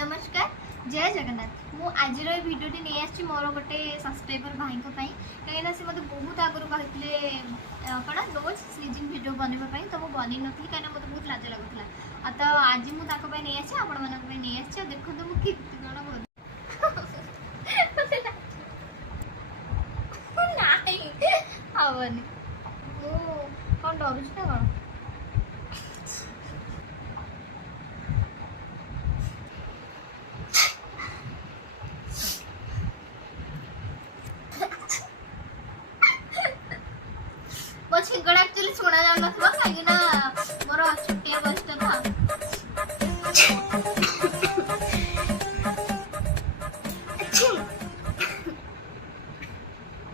नमस्कार जय जगन्नाथ मु आज भिडियोटी नहीं आसी मोर गोटे सब्सक्राइबर भाई कहीं से मतलब बहुत आगुरी कहते कौन रोज स्लीजिंग भिडियो बनवाई तो मुझे बन नी कहीं मतलब बहुत लाज लगुला तो आज मुझे नहीं आसी आपण नहीं आसी देखो मुझे कौन हवनी कौन डरुच ना कौन छिगड़ा एक्चुअली शुणा जाऊन कहीं